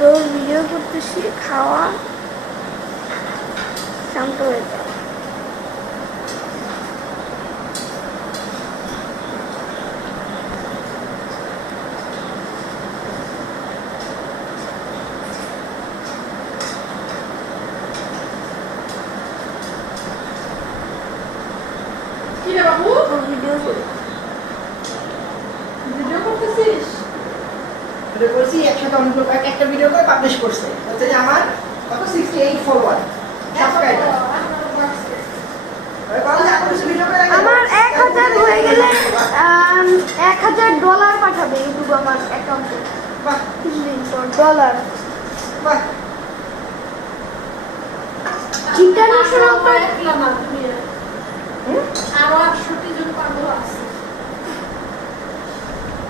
তো ভিডিও করতেছি, খাওয়া শান্ত হয়ে যায়। ভিডিও করি। ভিডিও করতেছিস? ভিডিও করছি, একসাথে অনেক লোক একটা ভিডিও করে পাবলিশ করছে। হচ্ছে যে আমার কত 68 ফলোয়ার সাবস্ক্রাইবার। আমার 1000 হয়ে গেলে $1000 পাঠাবে ইউটিউব আমার অ্যাকাউন্টে। বাহ, কিছুদিন পর ডলার। বাহ, ইন্টারন্যাশনাল আরো 800 জন পাগল আছে।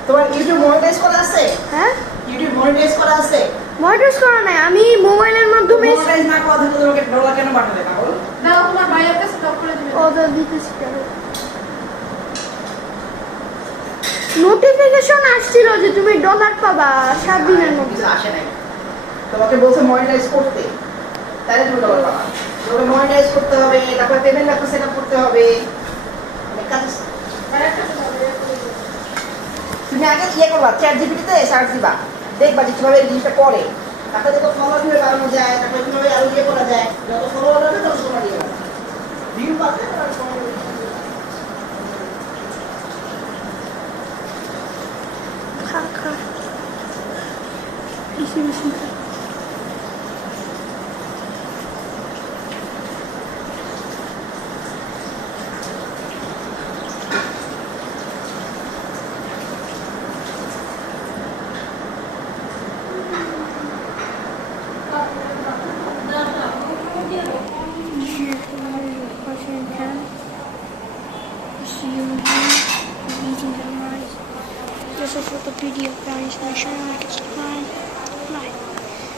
তোমার ইউটিউব মনিটাইজ করা আছে? হ্যাঁ, ইউটিউব মনিটাইজ করা আছে? মনিটাইজ করা নাই, আমি মোবাইলের মাধ্যমে। মনিটাইজ না করা থাকলে তোমাকে ডলার কেন পাঠাবে পাগল? দাও তোমার ভাইয়ের কাছে টপ করে দিবে। অর্ডার দিতেছি কেন? নোটিফিকেশন আসছিল যে তুমি ডলার পাবা 7 দিনের মধ্যে। কিছু আসে নাই, তোমাকে বলছে মনিটাইজ করতে, তাহলে তুমি ডলার পাবা। তোমাকে মনিটাইজ করতে হবে, তারপর পেমেন্ট অ্যাপ সেটআপ করতে হবে, অনেক কাজ আছে। ভাইয়ের কাছে যাবে। তুমি আগে করবা, চ্যাট জিপিটিতে সার্চ দিবা, দেখবা যে কিভাবে এই জিনিসটা করে, তারপরে দেখো ফলোয়ার কিভাবে বাড়ানো যায়, তারপরে কিভাবে আরো করা যায়। যত ফলোয়ার হবে তত তোমার হবে, ভিউ পাবে। খা খা বেশি বেশি খা। This is what the video guys. Make sure you like and subscribe. Bye.